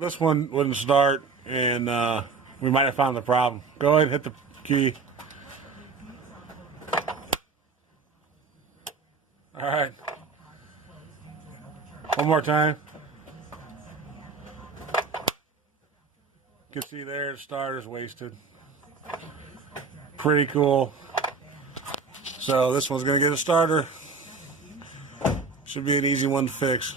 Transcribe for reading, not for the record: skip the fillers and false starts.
This one wouldn't start, and we might have found the problem. Go ahead and hit the key. All right. One more time. You can see there the starter's wasted. Pretty cool. So this one's going to get a starter. Should be an easy one to fix.